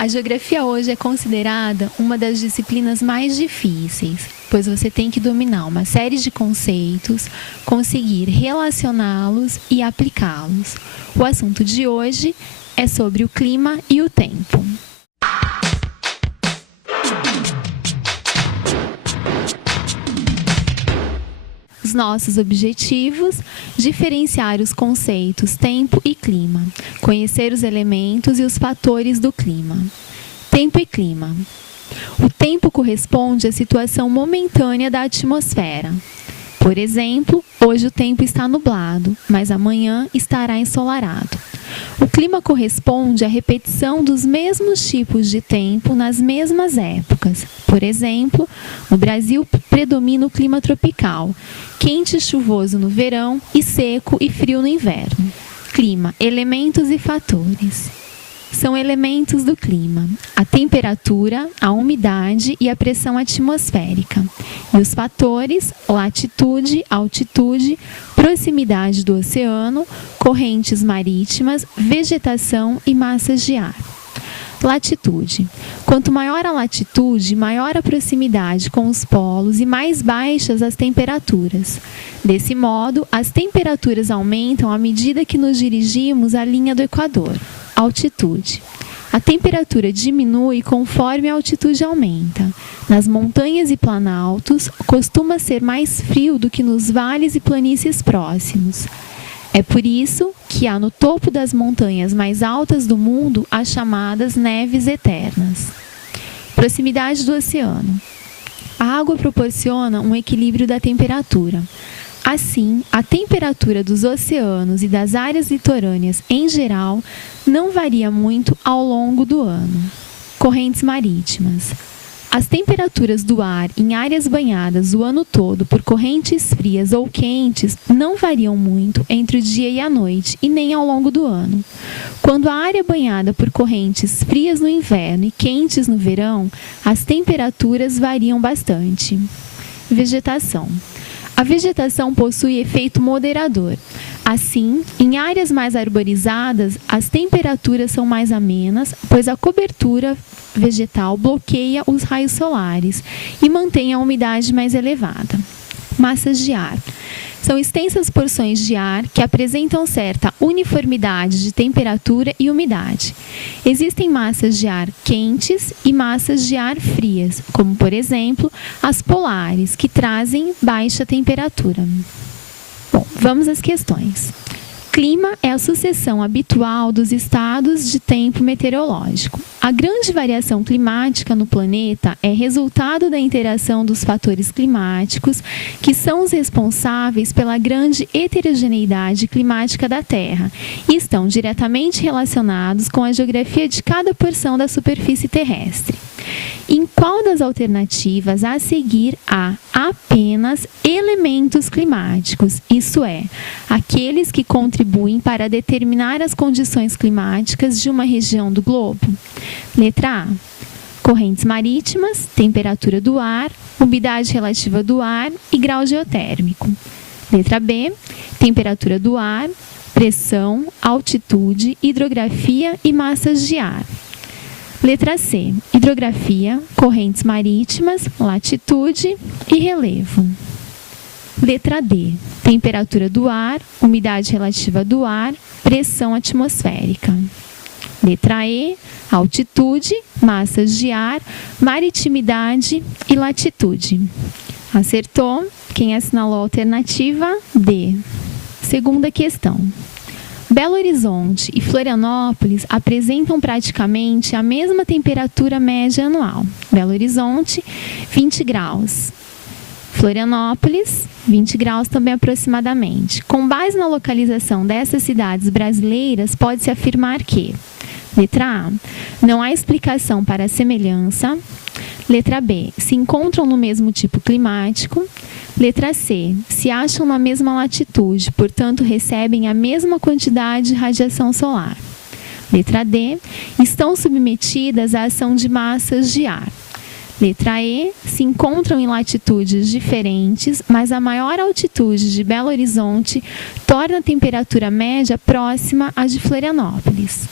A geografia hoje é considerada uma das disciplinas mais difíceis, pois você tem que dominar uma série de conceitos, conseguir relacioná-los e aplicá-los. O assunto de hoje é sobre o clima e o tempo. Os nossos objetivos: diferenciar os conceitos tempo e clima, conhecer os elementos e os fatores do clima. Tempo e clima. O tempo corresponde à situação momentânea da atmosfera. Por exemplo, hoje o tempo está nublado, mas amanhã estará ensolarado. O clima corresponde à repetição dos mesmos tipos de tempo nas mesmas épocas. Por exemplo, no Brasil predomina o clima tropical, quente e chuvoso no verão e seco e frio no inverno. Clima, elementos e fatores. São elementos do clima: a temperatura, a umidade e a pressão atmosférica. E os fatores: latitude, altitude, proximidade do oceano, correntes marítimas, vegetação e massas de ar. Latitude. Quanto maior a latitude, maior a proximidade com os polos e mais baixas as temperaturas. Desse modo, as temperaturas aumentam à medida que nos dirigimos à linha do Equador. Altitude. A temperatura diminui conforme a altitude aumenta. Nas montanhas e planaltos, costuma ser mais frio do que nos vales e planícies próximos. É por isso que há no topo das montanhas mais altas do mundo as chamadas neves eternas. Proximidade do oceano. A água proporciona um equilíbrio da temperatura. Assim, a temperatura dos oceanos e das áreas litorâneas em geral não varia muito ao longo do ano. Correntes marítimas. As temperaturas do ar em áreas banhadas o ano todo por correntes frias ou quentes não variam muito entre o dia e a noite e nem ao longo do ano. Quando a área é banhada por correntes frias no inverno e quentes no verão, as temperaturas variam bastante. Vegetação. A vegetação possui efeito moderador. Assim, em áreas mais arborizadas, as temperaturas são mais amenas, pois a cobertura vegetal bloqueia os raios solares e mantém a umidade mais elevada. Massas de ar. São extensas porções de ar que apresentam certa uniformidade de temperatura e umidade. Existem massas de ar quentes e massas de ar frias, como, por exemplo, as polares, que trazem baixa temperatura. Bom, vamos às questões. Clima é a sucessão habitual dos estados de tempo meteorológico. A grande variação climática no planeta é resultado da interação dos fatores climáticos, que são os responsáveis pela grande heterogeneidade climática da Terra e estão diretamente relacionados com a geografia de cada porção da superfície terrestre. Em qual das alternativas a seguir há apenas elementos climáticos, isso é, aqueles que contribuem para determinar as condições climáticas de uma região do globo? Letra A: correntes marítimas, temperatura do ar, umidade relativa do ar e grau geotérmico. Letra B: temperatura do ar, pressão, altitude, hidrografia e massas de ar. Letra C: hidrografia, correntes marítimas, latitude e relevo. Letra D: temperatura do ar, umidade relativa do ar, pressão atmosférica. Letra E: altitude, massas de ar, maritimidade e latitude. Acertou quem assinalou a alternativa D. Segunda questão. Belo Horizonte e Florianópolis apresentam praticamente a mesma temperatura média anual. Belo Horizonte, 20 graus. Florianópolis, 20 graus também aproximadamente. Com base na localização dessas cidades brasileiras, pode-se afirmar que Letra A. Não há explicação para a semelhança. Letra B. Se encontram no mesmo tipo climático. Letra C. Se acham na mesma latitude, portanto recebem a mesma quantidade de radiação solar. Letra D. Estão submetidas à ação de massas de ar. Letra E. Se encontram em latitudes diferentes, mas a maior altitude de Belo Horizonte torna a temperatura média próxima à de Florianópolis.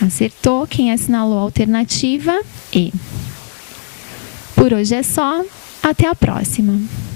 Acertou quem assinalou a alternativa E. Por hoje é só. Até a próxima!